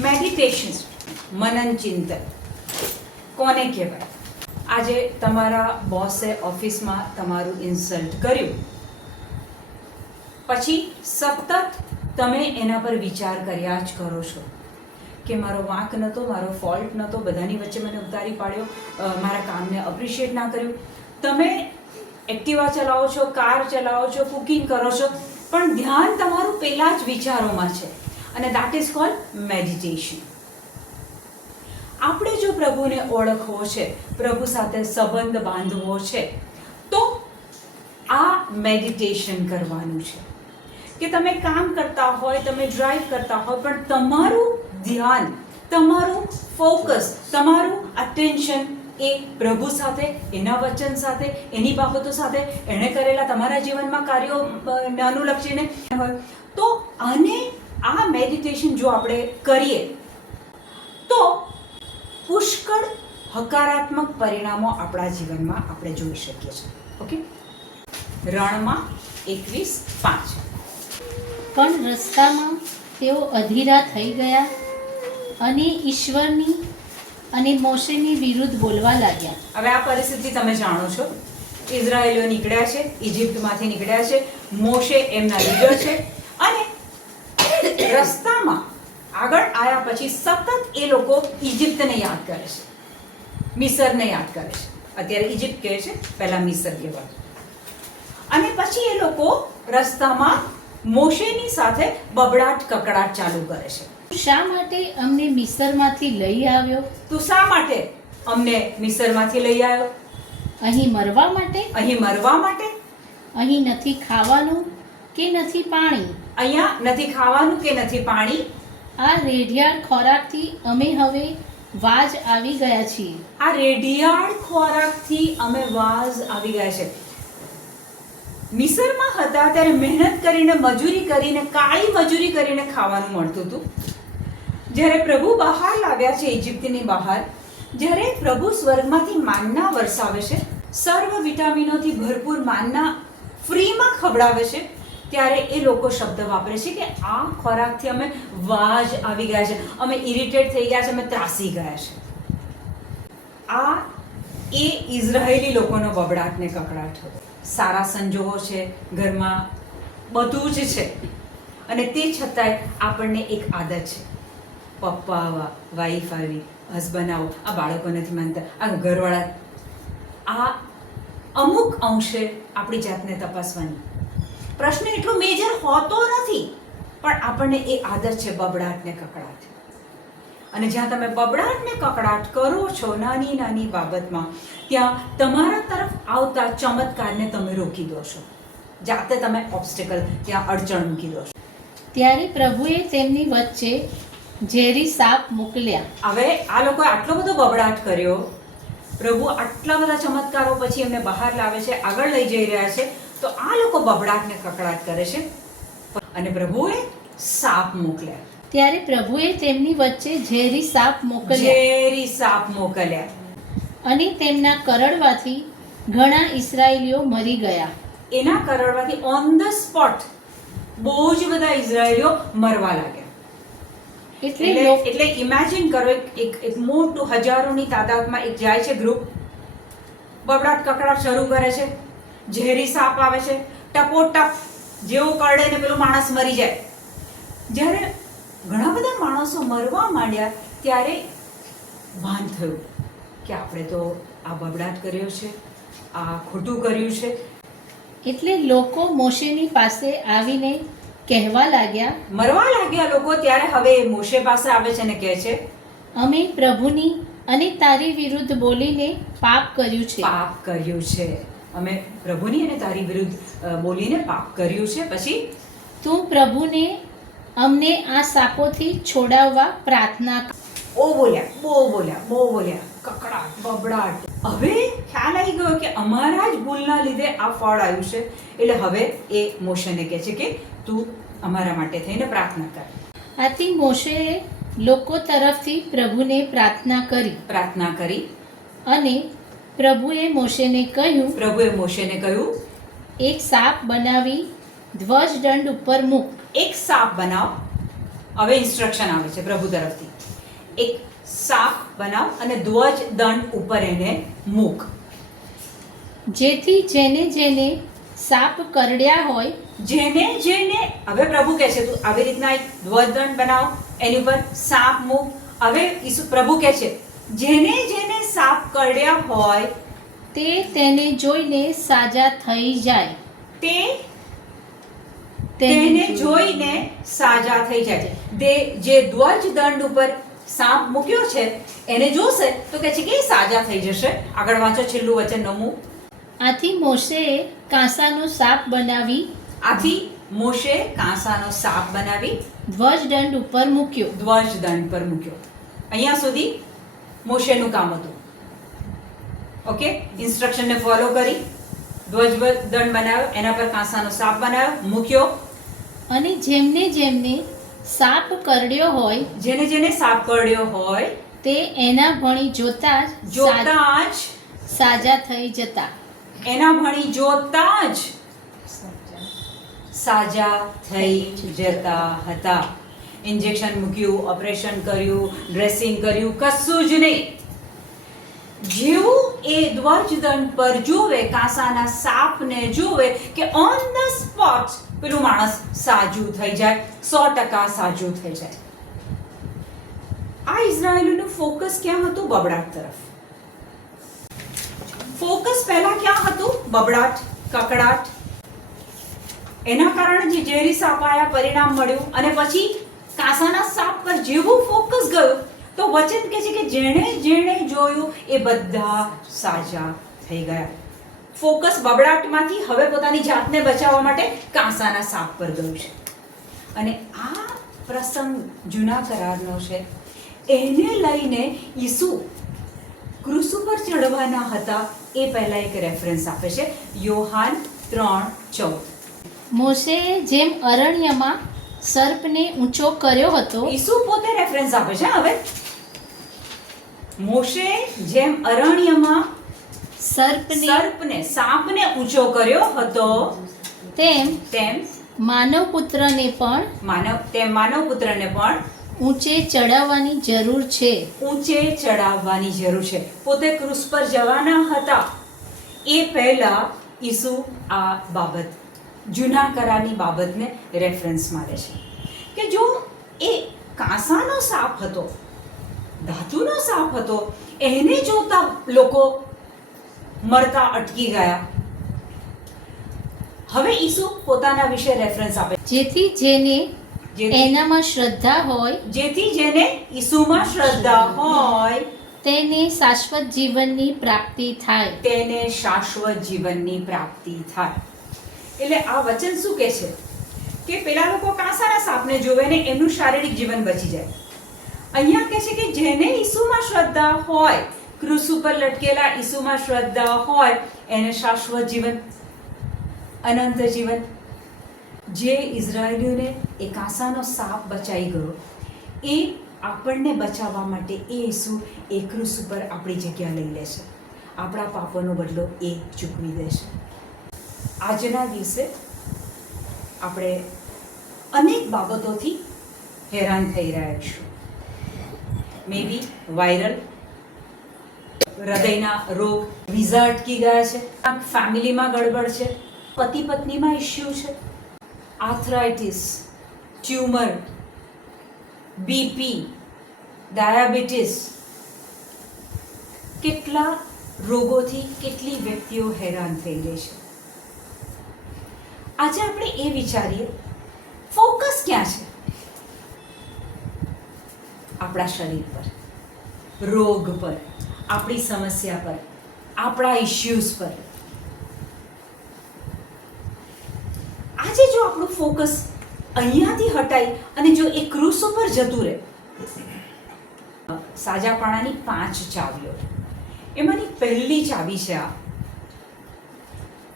Meditation મનન ચિંતન કોને કહેવાય? આજે તમારા બોસે ઓફિસમાં તમારું ઇન્સલ્ટ કર્યું. પછી સતત તમે એના પર વિચાર કર્યા જ કરો છો કે મારો વાંક નહોતો મારો ફોલ્ટ નહોતો બધાની વચ્ચે મને ઉતારી પાડ્યો મારા કામને અપ્રિશિએટ ના કર્યું. તમે એક્ટિવા ચલાવો છો, કાર ચલાવો છો કુકિંગ કરો છો, પણ ધ્યાન તમારું પહેલાં જ વિચારોમાં છે. અને દેટ ઇઝ કોલ્ડ મેડિટેશન આપણે જો પ્રભુને ઓળખવો છે, પ્રભુ સાથે સંબંધ બાંધવો છે, તો આ મેડિટેશન કરવાનું છે. કે તમે કામ કરતા હોય, તમે ડ્રાઈવ કરતા હોય, પણ તમારું ધ્યાન, તમારું ફોકસ તમારું અટેન્શન એ પ્રભુ સાથે, એના વચન સાથે, એની બાબતો સાથે એણે કરેલા તમારા જીવનમાં કાર્યો અનુલક્ષીને હોય. તો આને આ મેડિટેશન જો આપણે કરીએ તો પુષ્કળ હકારાત્મક પરિણામો આપણા જીવનમાં આપણે જોઈ શકીએ છીએ. ઓકે રણમાં એકવીસ પાંચ. પણ રસ્તામાં તેઓ અધીરા થઈ ગયા અને ઈશ્વરની અને મોશેની વિરુદ્ધ બોલવા લાગ્યા. હવે આ પરિસ્થિતિ તમે જાણો છો. ઇઝરાયેલીઓ નીકળ્યા છે ઇજિપ્તમાંથી નીકળ્યા છે. મોશે એમના લીડર છે. રસ્તામાં આગળ આવ્યા પછી સતત એ લોકો ઇજિપ્તને યાદ કરે છે. મિસરને યાદ કરે છે. અત્યારે ઇજિપ્ત કહે છે પહેલા મિસર કહેવાય. અને પછી એ લોકો રસ્તામાં મોશેની સાથે બબડાટ કકડાટ ચાલુ કરે છે. શા માટે અમને મિસરમાંથી લઈ આવ્યો? તું શા માટે અમને મિસરમાંથી લઈ આવ્યો? અહીં મરવા માટે? અહીં મરવા માટે? અહીં નથી ખાવાનું? કે નથી પાણી? અહીંયા નથી ખાવાનું કે નથી પાણી? આ રેઢિયાળ ખોરાકથી અમે હવે વાજ આવી ગયા છીએ. આ રેઢિયાળ ખોરાકથી અમે વાઝ આવી ગયા છે. મિસરમાં હતા ત્યારે મહેનત કરીને મજૂરી કરીને કાળી મજૂરી કરીને ખાવાનું મળતું હતું. જ્યારે પ્રભુ બહાર લાવ્યા છે ઇજિપ્તની બહાર જ્યારે પ્રભુ સ્વર્ગમાંથી માનના વરસાવે છે સર્વ વિટામિનોથી ભરપૂર માનના ફ્રીમાં ખવડાવે છે ત્યારે એ લોકો શબ્દ વાપરે છે કે આ ખોરાકથી અમે વાજ આવી ગયા છે. અમે ઇરિટેટ થઈ ગયા છે, અમે ત્રાસી ગયા છે. આ એ ઇઝરાયેલી લોકોનો બબડાટને કકડાટ. સારા સંજોગો છે, ઘરમાં બધું જ છે. અને તે છતાંય આપણને એક આદત છે. પપ્પા આવા વાઈફ આવી હસબન્ડ આવો, આ બાળકો નથી માનતા. આ ઘરવાળા, આ અમુક અંશે આપણી જાતને તપાસવાની. પ્રશ્ન એટલો મેજર હોતો નથી. પણ આપણને એ આદર છે બબડાટ ને કકડાટ. અને જ્યાં તમે બબડાટને કકડાટ કરો છો નાની નાની બાબતમાં ત્યાં તમારા તરફ આવતા ચમત્કારને તમે રોકી દો છો. જાતે તમે ઓબ્સ્ટેકલ ત્યાં અડચણ મૂકી દો છો. ત્યારે પ્રભુએ તેમની વચ્ચે ઝેરી સાપ મોકલ્યા. હવે આ લોકોએ આટલો બધો બબડાટ કર્યો. પ્રભુ આટલા બધા ચમત્કારો પછી એમને બહાર લાવે છે આગળ લઈ જઈ રહ્યા છે. તો આ લોકો બબડાટ ને કકડાટ કરે છે. અને પ્રભુએ સાપ મોકલ્યા. ત્યારે પ્રભુએ તેમની વચ્ચે ઝેરી સાપ મોકલ્યા. ઝેરી સાપ મોકલ્યા. અને તેમના કરડવાથી ઘણા ઇસરાયેલીઓ મરી ગયા. એના કરડવાથી ઓન ધ સ્પોટ બહુ જ બધા ઇઝરાયેલીઓ મરવા લાગ્યા. એટલે એટલે ઇમેજિન કરો એક એક એક મોટું હજારોની તાદાદમાં એક જાય છે ગ્રુપ બબડાટ કકડાટ શરૂ કરે છે. ઝેરી સાપ આવે છે ટપોટપ જેવો કરડે ને પેલો માણસ મરી જાય. જ્યારે ઘણા બધા માણસો મરવા માંડ્યા ત્યારે ભાન થયું કે આપણે તો આ બબડાટ કર્યો છે આ ખોટું કર્યું છે. એટલે લોકો મોશેની પાસે આવીને કહેવા લાગ્યા મરવા લાગ્યા લોકો ત્યારે હવે મોશે પાસે આવે છે ને કહે છે અમે પ્રભુની અને તારી વિરુદ્ધ બોલીને પાપ કર્યું છે. પાપ કર્યું છે. અમે પ્રભુની અને તારી વિરુદ્ધ બોલીને પાપ કર્યું છે. પછી? તું પ્રભુને અમને આ સાપોથી છોડાવવા પ્રાર્થના ઓ બોલ્યા બહુ બોલ્યા બહુ બોલ્યા. કકડાટ. બબડાટ હવે ખ્યાલ આવી ગયો કે અમારા જ ભૂલના લીધે આ ફળ આવ્યું છે. એટલે હવે એ મોશેને કહે છે કે તું અમારા માટે થઈને પ્રાર્થના કર. આથી મોશે લોકો તરફથી પ્રભુને પ્રાર્થના કરી. પ્રાર્થના કરી. અને પ્રભુએ મોશેને કહ્યું પ્રભુએ મોશેને કહ્યું એક સાપ બનાવી ધ્વજદંડ ઉપર મૂક. એક સાપ બનાવ. હવે ઇન્સ્ટ્રક્શન આવે છે પ્રભુ તરફથી. એક સાપ બનાવ અને ધ્વજ દંડ ઉપર એને મૂક. જેથી જેને જેને સાપ કરડ્યા હોય જેને જેને હવે પ્રભુ કહે છે તું આવી રીતના એક ધ્વજદંડ બનાવ એની ઉપર સાપ મૂક. હવે ઈસુ પ્રભુ કહે છે જેને જેને સાપ કરડ્યા હોય તે તેને જોઈને સાજા થઈ જાય. તે તેને જોઈને સાજા થઈ જાય. દે જે ધ્વજ દંડ ઉપર સાપ મૂક્યો છે એને જોશે તો કહે છે કે સાજા થઈ જશે. આગળ વાંચો છેલ્લું વચન નવમું આથી મોશે કાંસાનો સાપ બનાવી આથી મોશે કાંસાનો સાપ બનાવી ધ્વજદંડ ઉપર મૂક્યો. ધ્વજ દંડ પર મૂક્યો. અહીંયા સુધી મોશેનું કામ હતું. ઓકે ઇન્સ્ટ્રક્શનને ફોલો કરી. ધ્વજ દંડ બનાવ્યો. એના પર કાંસાનો સાપ બનાવ્યો. મૂક્યો. અને જેમને જેમને સાપ કરડ્યો હોય જેને જેને સાપ કરડ્યો હોય તે એના ભણી જોતા જ જોતા જ સાજા થઈ જતા. એના ભણી જોતા જ સાજા થઈ જતા હતા. ઇન્જેક્શન મૂક્યું ઓપરેશન કર્યું ડ્રેસિંગ કર્યું કશું જ નહીં. જેવું એ ધ્વજદંડ પર જોવે, કાંસાના સાપને જોવે કે ઓન ધ સ્પોટ પેલું માણસ સાજું થઈ જાય, સો ટકા સાજું થઈ જાય. આ ઇઝરાયેલીનું ફોકસ ક્યાં હતું? બબડાટ તરફ. ફોકસ પહેલા ક્યાં હતું? બબડાટ કકડાટ. એના કારણે જે ઝેરી સાપ આયા, પરિણામ મળ્યું અને પછી કાંસાના સાપ પર જેવું ફોકસ ગયું તો વચન કહે છે કે જેણે જેણે જોયું એ બધા સાજા થઈ ગયા. ફોકસ બબડાટમાંથી હવે પોતાની જાતને બચાવવા માટે કાંસાના સાપ પર ગયું છે. અને આ પ્રસંગ જૂના કરારનો છે. એને લઈને ઈસુ ક્રુસ ઉપર ચડવાના હતા એ પહેલાં એક રેફરન્સ આપે છે. યોહાન ત્રણ ચૌદ. મોશે જેમ અરણ્યમાં સર્પને ઊંચો કર્યો હતો ઈસુ પોતે રેફરન્સ આપે છે હવે. મોશે જેમ અરણ્યમાં સર્પને સર્પને સાપને ઊંચો કર્યો હતો તેમ તેમ માનવ પુત્રને પણ માનવ તેમ માનવ પુત્રને પણ ઊંચે ચડાવવાની જરૂર છે. ઊંચે ચડાવવાની જરૂર છે. પોતે ક્રુસ પર જવાના હતા. એ પહેલા ઈસુ આ બાબત જૂના કરારની બાબતને રેફરન્સ મારે છે. કે જો એ કાંસાનો સાપ હતો ધાતુનો સાપ હતો. એને જોતા લોકો મરતા અટકી ગયા. હવે ઈસુ પોતાના વિશે રેફરન્સ આપે. જેથી જેને એનામાં શ્રદ્ધા હોય જેથી જેને ઈસુમાં શ્રદ્ધા હોય તેને શાશ્વત જીવનની પ્રાપ્તિ થાય. તેને શાશ્વત જીવનની પ્રાપ્તિ થાય. એટલે આ વચન શું કહે છે? કે પેલા લોકો કાંસાના સાપને જોવે ને એમનું શારીરિક જીવન બચી જાય. અહીંયા કહે છે કે જેને ઈસુમાં શ્રદ્ધા હોય, ક્રુસ ઉપર લટકેલા ઈસુમાં શ્રદ્ધા હોય, એને શાશ્વત જીવન, અનંત જીવન. જે ઇઝરાયલીઓને એ કાંસાનો સાપ બચાવી ગયો, એ આપણને બચાવવા માટે એ ઈસુ એ ક્રુસ ઉપર આપણી જગ્યા લઈ લે છે. આપણા પાપોનો બદલો એ ચૂકવી દેશે આજના દિવસે આપણે અનેક બાબતોથી હેરાન થઈ રહ્યા છું મે બી વાયરલ હૃદયના રોગ વિઝા અટકી ગયા છે. ફેમિલીમાં ગડબડ છે. પતિ પત્નીમાં ઇશ્યુ છે આર્થરાઇટિસ ટ્યુમર બીપી ડાયાબિટીસ કેટલા રોગોથી કેટલી વ્યક્તિઓ હેરાન થઈ ગઈ છે? આજે આપણે એ વિચારીએ ફોકસ ક્યાં છે? આપણા શરીર પર, રોગ પર, આપણી સમસ્યા પર, આપણા ઇશ્યુઝ પર. આજે જો આપણું ફોકસ અહીંયાથી હટાઈ અને જો એ ક્રુસ ઉપર જતું રહે, સાજાપણાની પાંચ ચાવીઓ. એમાંની પહેલી ચાવી છે આ.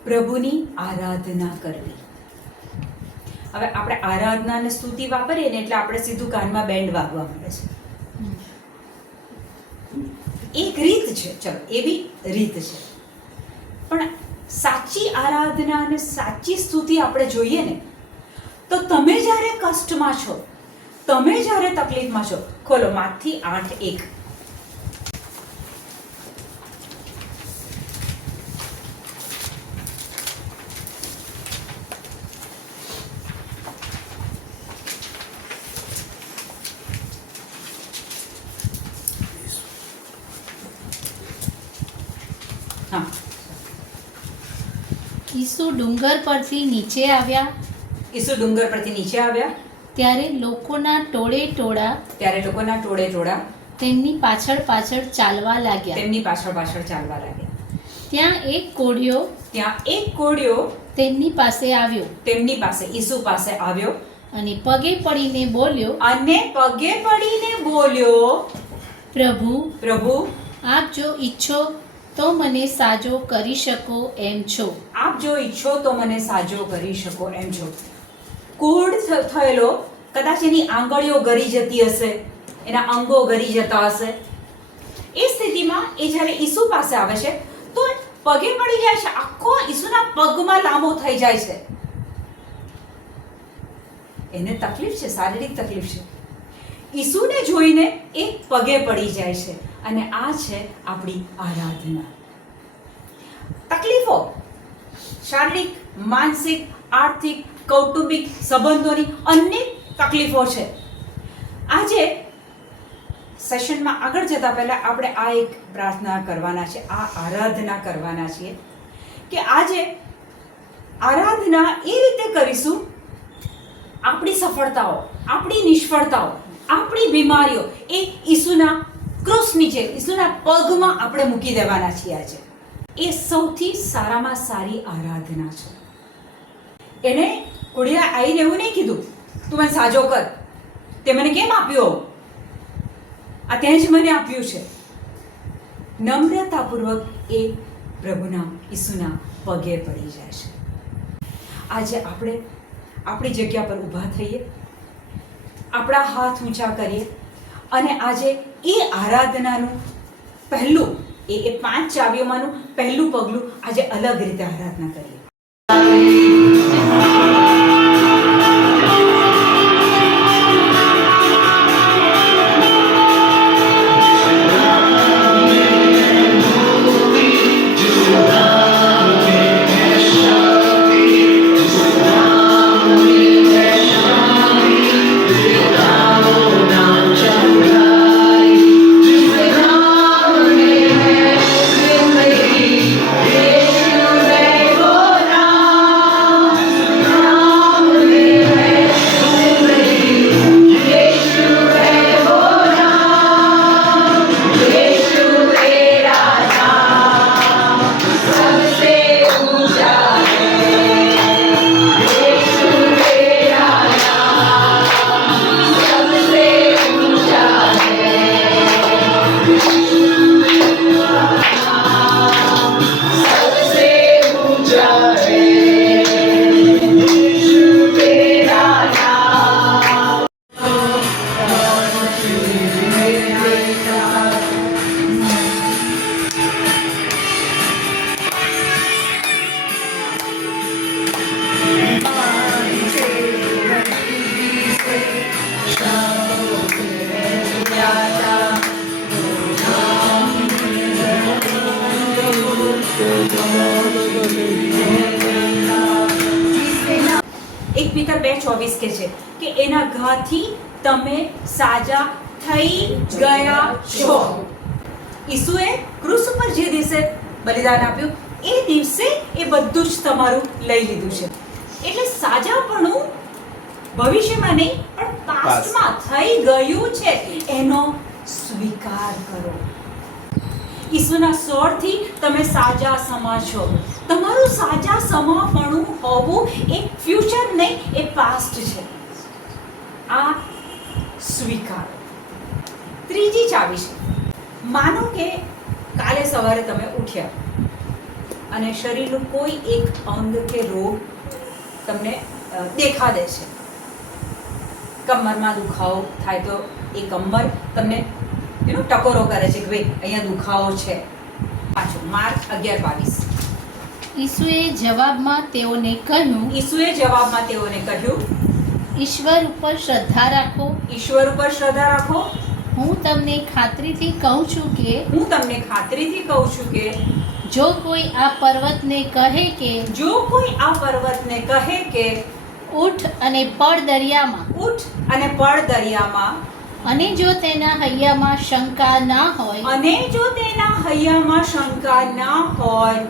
પ્રભુની આરાધના કરવી. હવે આપણે આરાધના અને સ્તુતિ વાપરીએ ને એટલે આપણે સીધું કાનમાં બેન્ડ વાગવા મળે છે. એક રીત છે. ચલો, એ બી રીત છે. પણ સાચી આરાધના અને સાચી સ્તુતિ આપણે જોઈએ ને, તો તમે જ્યારે કષ્ટમાં છો, તમે જ્યારે તકલીફમાં છો, ખોલો માથી આઠ એક હા ઈસુ ડુંગર પરથી નીચે આવ્યા. ઈસુ ડુંગર પરથી નીચે આવ્યા. ત્યારે લોકોના ટોળે ટોળા ત્યારે લોકોના ટોળે ટોળા તેમની પાછળ પાછળ ચાલવા લાગ્યા. તેમની પાછળ પાછળ ચાલવા લાગ્યા. ત્યાં એક કોડિયો ત્યાં એક કોડિયો તેમની પાસે આવ્યો. તેમની પાસે ઈસુ પાસે આવ્યો. અને પગે પડીને બોલ્યો અને પગે પડીને બોલ્યો પ્રભુ પ્રભુ આપ જો ઈચ્છો તો મને સાજો કરી શકો એમ છો? આપ જો ઈચ્છો તો મને સાજો કરી શકો એમ છો. કુહડ થયેલો, કદાચ એની આંગળીઓ ગરી જતી હશે, એના અંગો ગરી જતા હશે. એ સ્થિતિમાં એ જ્યારે ઈસુ પાસે આવે છે, તો પગે પડી જાય છે. આખો ઈસુના પગમાં લાંબો થઈ જાય છે. એને તકલીફ છે, શારીરિક તકલીફ છે. ઈસુને જોઈને એ પગે પડી જાય છે. અને આ છે આપણી આરાધના. તકલીફો, શારીરિક, માનસિક, આર્થિક, કૌટુંબિક સંબંધોની અનેક તકલીફો છે. આજે સેશનમાં આગળ જતા પહેલા આપણે આ એક પ્રાર્થના કરવાના છે, આ આરાધના કરવાના છીએ કે આજે આરાધના એ રીતે કરીશું, આપણી સફળતાઓ, આપણી નિષ્ફળતાઓ, આપણી બીમારીઓ એ ઈસુના ક્રોસ નીચે ઈસુના પગમાં આપણે મૂકી દેવાના છીએ આજે. એ સૌથી સારામાં સારી આરાધના છે. એને કોડિયા આવીને એવું નહીં કીધું, તું મને સાજો કર. તે મને કેમ આપ્યો? આ તે જ મને આપ્યું છે. નમ્રતાપૂર્વક એ પ્રભુના, ઈસુના પગે પડી જાય છે. આજે આપણે આપણી જગ્યા પર ઊભા થઈએ, આપણા હાથ ઊંચા કરીએ અને આજે એ આરાધનાનું પહેલું એ પાંચ ચાવીઓમાંનું પહેલું પગલું આજે અલગ રીતે આરાધના કરીએ. એના તમે સાજા થઈ ગયા છો. ઈસુએ ક્રુસ ઉપર જે દિવસે બલિદાન આપ્યું એ દિવસે એ બધું જ તમારું લઈ લીધું છે. એટલે સાજાપણું ભવિષ્યમાં નહીં પણ પાસ્ટમાં થઈ ગયું છે. એનો સ્વીકાર કરો. ઈસુના સ્વરથી તમે સાજા સમા છો. તમારું સાજા સમાપણું હોવું એ ફ્યુચર નહીં એ પાસ્ટ છે. આ સ્વીકાર. ત્રીજી ચાવી છે. માનો કે કાલે સવારે તમે ઉઠ્યા અને શરીરનું કોઈ એક અંગ કે રોગ તમને દેખા દે છે. કમરમાં દુખાવો થાય તો એ કમર તમને એનો ટકોરો કરે છે કે ભાઈ અહીંયા દુખાવો છે. પાછું માર્ચ અગિયાર બાવીસ. ઈસુએ જવાબમાં તેઓને કહ્યું ઈસુએ જવાબમાં તેઓને કહ્યું ઈશ્વર ઉપર શ્રદ્ધા રાખો. ઈશ્વર ઉપર શ્રદ્ધા રાખો. હું તમને ખાતરીથી કહું છું કે હું તમને ખાતરીથી કહું છું કે જો કોઈ આ પર્વતને કહે કે જો કોઈ આ પર્વતને કહે કે ઉઠ અને પડ દરિયામાં ઉઠ અને પડ દરિયામાં અને જો તેના હૈયામાં શંકા ના હોય અને જો તેના હૈયામાં શંકા ના હોય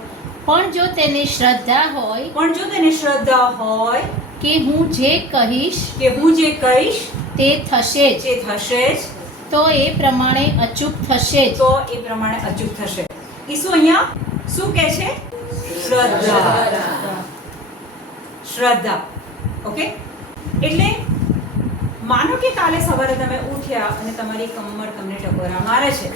પણ જો તેને શ્રદ્ધા હોય પણ જો તેને શ્રદ્ધા હોય કે હું જે કહીશ કે હું જે કહીશ તે થશે જ. તે થશે જ. તો એ પ્રમાણે અચૂક થશે જ. તો એ પ્રમાણે અચૂક થશે. ઈસુ અહીંયા શું કહે છે? શ્રદ્ધા. શ્રદ્ધા. ઓકે? એટલે માનો કે કાલે સવારે તમે ઉઠ્યા અને તમારી કમર તમને ટકોરા મારે છે.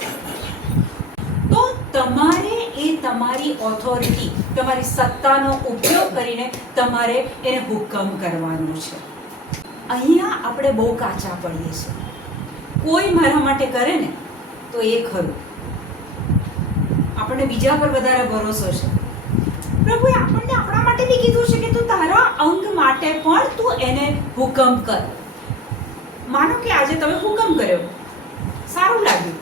તમારે એ તમારી ઓથોરિટી તમારી સત્તાનો ઉપયોગ કરીને તમારે એને હુકમ કરવાનો છે. અહીંયા આપણે બહુ કાચા પડીએ છીએ. કોઈ મારા માટે કરે ને, તો એ ખરું. આપણને બીજા પર વધારે ભરોસો છે. પ્રભુએ આપણને આપણા માટે બી કીધું છે કે તું તારા અંગ માટે પણ તું એને હુકમ કર. માનો કે આજે તમે હુકમ કર્યો. સારું લાગ્યું.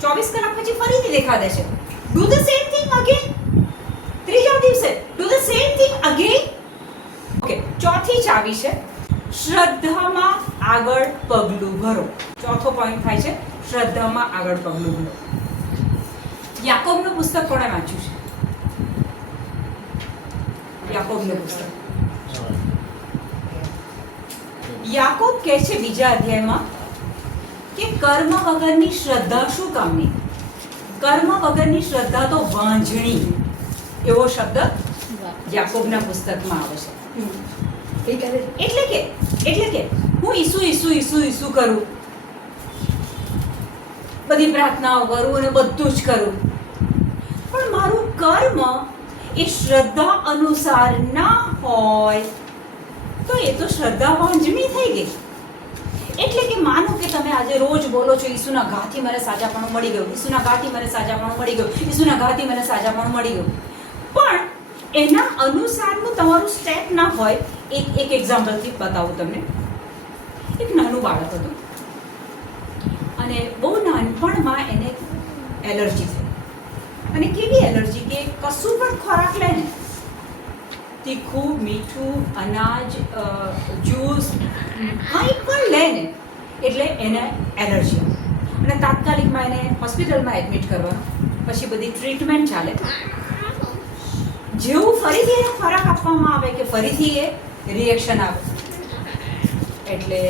ચોવીસ કલાક પછી ફરીથી દેખા દેશે do the same thing again ત્રીજા દિવસે do the same thing again okay ચોથી ચાવી છે. શ્રદ્ધામાં આગળ પગલું ભરો. ચોથો પોઈન્ટ થાય છે, શ્રદ્ધામાં આગળ પગલું ભરો. યાકોબનું પુસ્તક કોણે વાંચ્યું છે? યાકોબનું પુસ્તક. યાકોબ કહે છે બીજા અધ્યાયમાં કે કર્મ વગરની શ્રદ્ધા શું કામની? કર્મ વગરની શ્રદ્ધા તો વાંઝણી. એવો શબ્દ યાકોબના પુસ્તકમાં આવે છે. એટલે કે એટલે કે હું ઈસુ ઈસુ ઈસુ ઈસુ કરું. બધી પ્રાર્થનાઓ કરું અને બધું જ કરું. પણ મારું કર્મ એ શ્રદ્ધા અનુસાર ના હોય તો એ તો શ્રદ્ધા વાંજણી થઈ ગઈ. એટલે કે માનો કે તમે આજે રોજ બોલો છો, ઈસુના ઘાથી મને સાજાપણું મળી ગયું, ઈસુના ઘાથી મને સાજાપણું મળી ગયું, ઈસુના ઘાથી મને સાજાપણું મળી ગયું. પણ એના અનુસારનું તમારું સ્ટેપ ના હોય, એક એક એક્ઝામ્પલથી બતાવું તમને. એક નાનું બાળક હતું. અને બહુ નાનપણમાં એને એલર્જી થઈ. અને કેવી એલર્જી કે કશું પણ ખોરાક લે ને તીખું, મીઠું, અનાજ જ્યુસ કંઈ પણ લે ને એટલે એને એલર્જી અને તાત્કાલિકમાં એને હોસ્પિટલમાં એડમિટ કરવાનું. પછી બધી ટ્રીટમેન્ટ ચાલે. જેવું ફરીથી એને ખોરાક આપવામાં આવે કે ફરીથી એ રિએક્શન આવે. એટલે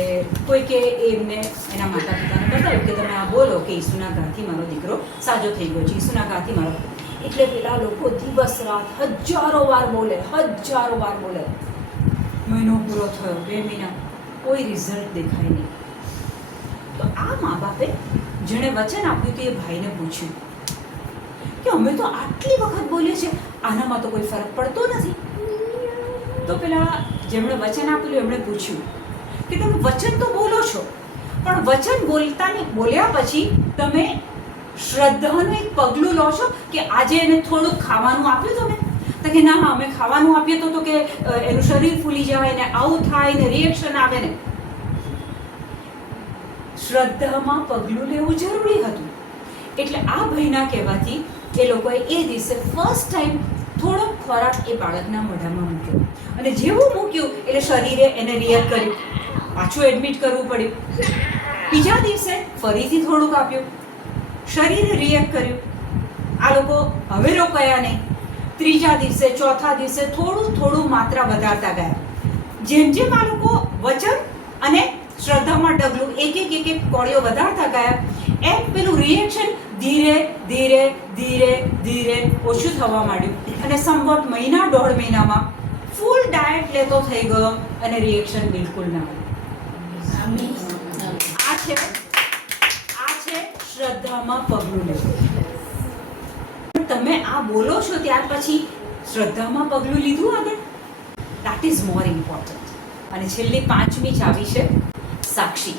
કોઈ કે એમને એના માતા પિતાને બતાવ્યું કે તમે આ બોલો કે ઈસુના ઘાથી મારો દીકરો સાજો થઈ ગયો છે, ઈસુના ઘાથી મારો એટલે પેલા લોકો દિવસ રાત હજારો વાર બોલે, હજારો વાર બોલે. મહિનો પૂરો થયો, બે મહિના, કોઈ રિઝલ્ટ દેખાય નહીં. તો આ મા બાપે જેણે વચન આપ્યું હતું એ ભાઈને પૂછ્યું કે અમે તો આટલી વખત બોલીએ છીએ, આનામાં તો કોઈ ફરક પડતો નથી. તો પેલા જેમણે વચન આપેલું એમણે પૂછ્યું કે તમે વચન તો બોલો છો, પણ વચન બોલતા ને બોલ્યા પછી તમે શ્રદ્ધાનું એક પગલું લો છો કે આજે એને થોડુંક ખાવાનું આપ્યું તમે. તો કે ના, અમે ખાવાનું આપીએ તો તો કે એનું શરીર ફૂલી જાય ને આવું થાય ને રિએક્શન આવે ને. શ્રદ્ધામાં પગલું લેવું જરૂરી હતું. એટલે આ ભાઈના કહેવાથી એ લોકોએ એ દિવસે ફર્સ્ટ ટાઈમ થોડોક ખોરાક એ બાળકના મોઢામાં મૂક્યો. અને જેવું મૂક્યું, એટલે શરીરે એને રિએક્ટ કર્યું. પાછું એડમિટ કરવું પડ્યું. બીજા દિવસે ફરીથી થોડુંક આપ્યું. શરીરે રિએક્ટ કર્યું. આ લોકો હવે રોકાયા નહીં. ત્રીજા દિવસે, ચોથા દિવસે થોડું થોડું માત્રા વધારતા ગયા. જેમ જેમ આ લોકો વચન અને શ્રદ્ધામાં ડગલું એક એક એક એક કોળીઓ વધારતા ગયા, એમ પેલું રિએક્શન ધીરે ધીરે ધીરે ધીરે ઓછું થવા માંડ્યું. અને સમવટ મહિના, દોઢ મહિનામાં ફૂલ ડાયટ લેતો થઈ ગયો અને રિએક્શન બિલકુલ ના આવ્યું. આ છે શ્રદ્ધામાં પગલું લેવું તમે આ બોલો છો ત્યાર પછી શ્રદ્ધામાં પગલું લીધું આગળ? દેટ ઇઝ મોર ઇમ્પોર્ટન્ટ અને છેલ્લી પાંચમી ચાવી છે, સાક્ષી.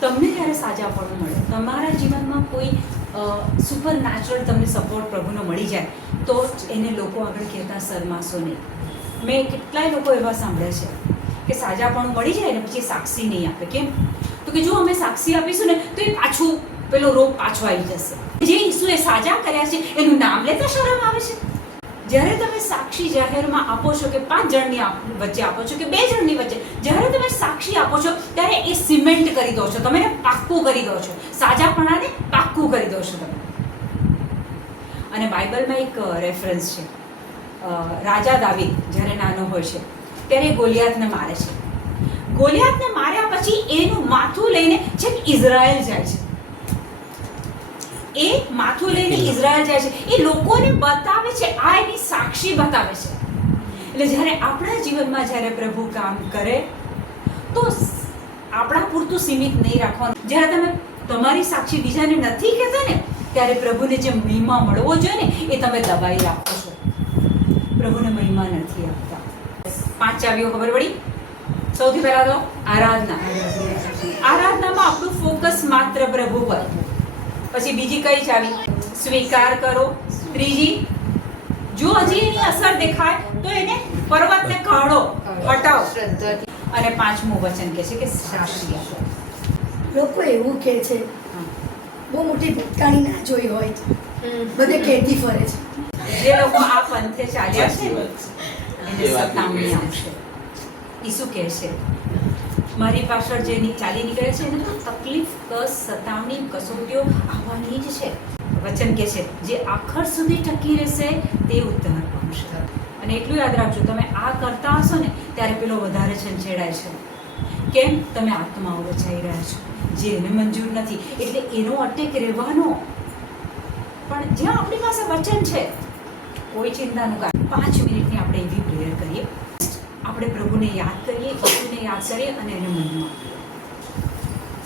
તમને જ્યારે સાજાપણું મળે, તમારા જીવનમાં કોઈ સુપર નેચરલ તમને સપોર્ટ પ્રભુનો મળી જાય, તો જ એને લોકો આગળ કહેતા શરમાશો નહીં. મેં કેટલાય લોકો એવા સાંભળ્યા છે કે સાજાપણું મળી જાય ને પછી સાક્ષી નહીં આપે. કેમ? તો કે જો અમે સાક્ષી આપીશું ને, તો એ પાછું પેલો રોગ પાછો આવી જશે. જે ઈસુએ સાજા કર્યા છે, એનું નામ લેતા શરમ આવે છે. જ્યારે તમે સાક્ષી જાહેરમાં આપો છો કે પાંચ જણની વચ્ચે આપો છો કે બે જણની વચ્ચે, જ્યારે તમે સાક્ષી આપો છો, ત્યારે એ સિમેન્ટ કરી દો છો. તમે પાક્કું કરી દો છો. સાજાપણાને પાક્કું કરી દો છો તમે. અને બાઇબલમાં એક રેફરન્સ છે. રાજા દાવીદ જ્યારે નાનો હોય છે, ત્યારે ગોલિયાતને મારે છે. ગોલિયાતને માર્યા પછી એનું માથું લઈને છેક ઇઝરાયલ જાય છે. એ માથું લઈને ઇઝરાયલ જાય છે. એ લોકોને બતાવે છે આ એની સાક્ષી બતાવે છે. એટલે જ્યારે આપણા જીવનમાં જ્યારે પ્રભુ કામ કરે તો આપણા પૂરતું સીમિત નહીં રાખવાનું. જ્યારે તમે તમારી સાક્ષી બીજાને નથી કહેતા ને ત્યારે પ્રભુને જે મહિમા મળવો જોઈએ ને એ તમે દબાઈ રાખો છો. પ્રભુને મહિમા નથી આપતા. પાંચ ચાવીઓ ખબર પડી? સૌથી પહેલાં તો આરાધના. આરાધનામાં આપણું ફોકસ માત્ર પ્રભુ પર. પછી બીજી કઈ ચાવી? સ્વીકાર કરો. ત્રીજી જો હજી એની અસર દેખાય તો એને પર્વતને કાઢો હટાવો. અને પાંચમું વચન કે છે કે સાક્ષી લોકો એવું કહે છે બહુ મોટી ભૂતકાળી ના જોઈ હોય. બધે કહેતી ફરે છે. જે લોકો આ પંથે ચાલ્યા છે એને સતામણી આવશે ઈસુ કહે છે મારી પાછળ જે ચાલી નીકળે છે, એને તો તકલીફ, કસ, સતાવણી, કસોટીઓ આવવાની જ છે. વચન કે છે, જે આખર સુધી ટકી રહેશે, તે ઉદ્ધાર પામશે અને એટલું યાદ રાખજો, તમે આ કરતા હશો ને, ત્યારે પેલો વધારે છંછેડાય છે. કેમ? તમે આત્માઓ બચાવી રહ્યા છો. જે એને મંજૂર નથી, એટલે એનો અટેક રહેવાનો. પણ જ્યાં આપણી પાસે વચન છે, કોઈ ચિંતાનું કારણ. પાંચ મિનિટની આપણે એવી પ્રેયર કરીએ. આપણે પ્રભુને યાદ કરીએ પ્રભુને યાદ કરીએ અને એને મનમાં.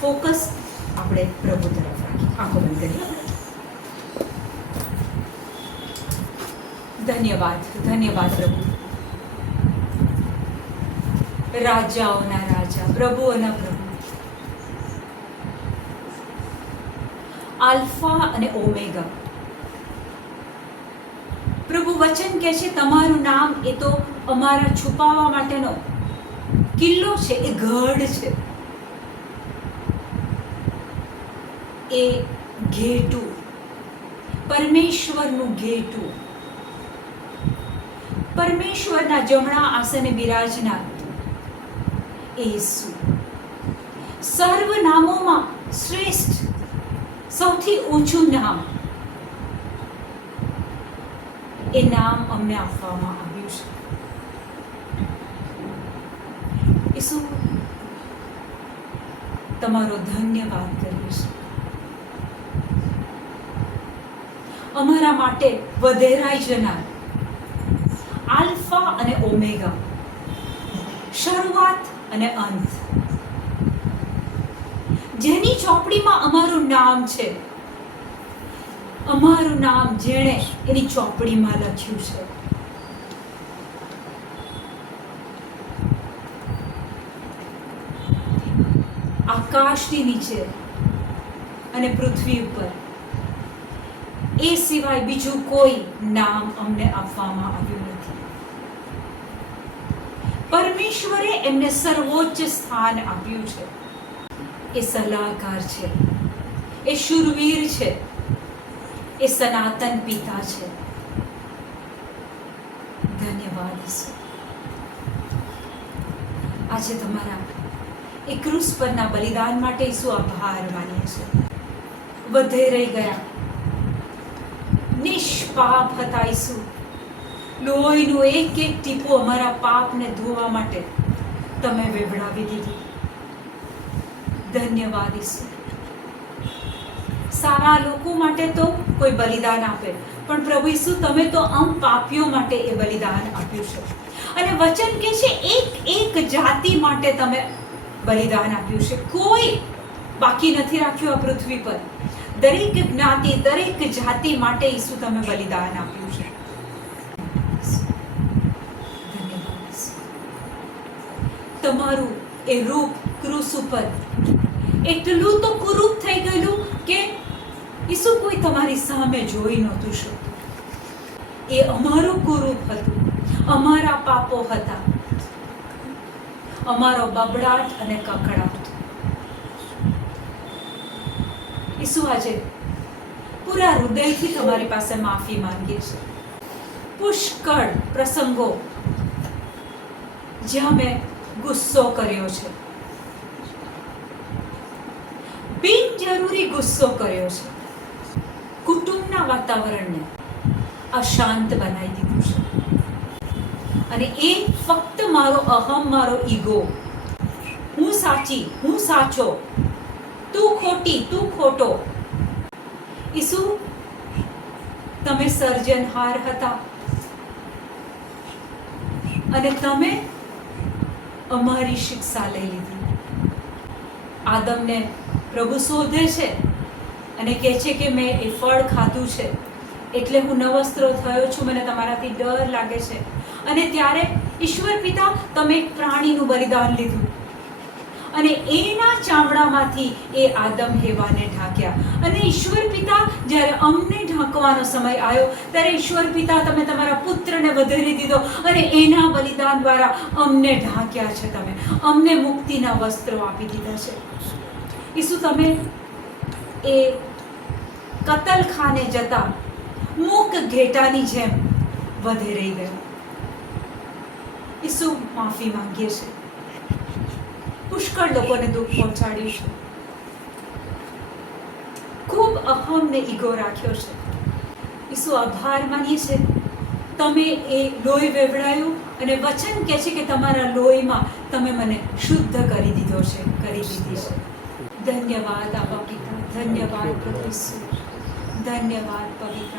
ફોકસ આપણે પ્રભુ તરફ રાખીએ. આંખો બંધ કરીએ. ધન્યવાદ ધન્યવાદ પ્રભુ. રાજાઓના રાજા, પ્રભુઓના પ્રભુ. આલ્ફા અને ઓમેગા. પ્રભુ વચન કહે છે, તમારું નામ એ તો અમારા છુપાવવા માટેનો કિલ્લો છે, એ ગઢ છે. એ ઘેટું, પરમેશ્વરનું ઘેટું. પરમેશ્વરના જમણા આસને બિરાજનાર ઈસુ. સર્વ નામોમાં શ્રેષ્ઠ, સૌથી ઊંચું નામ. એ નામ અમને આપવામાં આવ્યું છે. ઈસુ, તમારો ધન્યવાદ કરીશ અમારા માટે વધેરાઈ જનાર, આલ્ફા અને ઓમેગા, શરૂઆત અને અંત. જેની ચોપડીમાં અમારું નામ છે, અમારું નામ જેણે એની ચોપડીમાં લખ્યું છે. આકાશની નીચે અને પૃથ્વી ઉપર. એ સિવાય બીજું કોઈ નામ અમને આપવામાં આવ્યું નથી. પરમેશ્વરે એમને સર્વોચ્ચ સ્થાન આપ્યું છે. એ સલાહકાર છે. એ શુરવીર છે. એ સનાતન પિતા છે. ધન્યવાદ આજે તમારા એ ક્રુસ પરના બલિદાન માટે ઈસુ આભાર માનીએ છીએ વધે રહી ગયા. નિષ્પાપ હતા ઈસુ. લોહીનું એક એક ટીપું અમારા પાપને ધોવા માટે તમે વેવડાવી દીધી. ધન્યવાદ ઈસુ. સારા લોકો માટે તો કોઈ બલિદાન આપે, પણ પ્રભુ ઈસુ, તમે તો આમ પાપીઓ માટે એ બલિદાન આપ્યું છે. અને વચન કે છે, એક એક જાતિ માટે તમે બલિદાન આપ્યું છે. કોઈ બાકી નથી રાખ્યું આ પૃથ્વી પર. દરેક જ્ઞાતિ, દરેક જાતિ માટે ઈસુ તમે બલિદાન આપ્યું છે. તમારું એ રૂપ ક્રુસ ઉપર એટલું તો કુરૂપ થઈ ગયેલું કે ઈસુ કોઈ તમારી સામે જોઈ નહોતું શકતું. એ અમારું કુરૂપ હતું. અમારા પાપો હતા. અમારો બબડાટ અને કકડાટ. ઈસુ આજે પૂરા હૃદયથી તમારી પાસે માફી માંગીએ છીએ. પુષ્કળ પ્રસંગો જ્યાં મેં ગુસ્સો કર્યો છે. બિનજરૂરી ગુસ્સો કર્યો છે. કુટુંબના વાતાવરણને અશાંત બનાવી દીધું છે. અને એ ફક્ત મારો અહમ, મારો ઈગો. હું સાચી, હું સાચો. તું ખોટી, તું ખોટો. ઈસુ, તમે સર્જનહાર હતા. અને તમે અમારી શિક્ષા લઈ લીધી. આદમને પ્રભુ શોધે છે અને કહે છે કે મેં એ ફળ ખાધું છે. એટલે હું નવસ્ત્રો થયો છું, મને તમારાથી ડર લાગે છે. અને ત્યારે ઈશ્વર પિતા તમે પ્રાણીનું બલિદાન લીધું. અને એના ચામડામાંથી એ આદમ હેવાને ઢાંક્યા. અને ઈશ્વર પિતા જ્યારે અમને ઢાંકવાનો સમય આવ્યો, ત્યારે ઈશ્વર પિતા તમે તમારા પુત્રને વધેરી દીધો અને એના બલિદાન દ્વારા અમને ઢાંક્યા છે તમે. અમને મુક્તિના વસ્ત્રો આપી દીધા છે. ઈસુ, તમે એ કતલખાને જતા મૂક ઘેટાની જેમ વધેરી ગયા. ઈસુ માફી માંગીએ છે? પુષ્કળ લોકોને દુઃખ પહોંચાડ્યું છે. ખૂબ અહમ ઈગો રાખ્યો છે. ઈસુ આભાર માનીએ છે. તમે એ લોહી વેવડાયું અને વચન કહે છે કે તમારા લોહીમાં તમે મને શુદ્ધ કરી દીધો છે, કરી દીધી છે. ધન્યવાદ આપા પિતા, ધન્યવાદ પ્રભુ ઈસુ. ધન્યવાદ પવિત્ર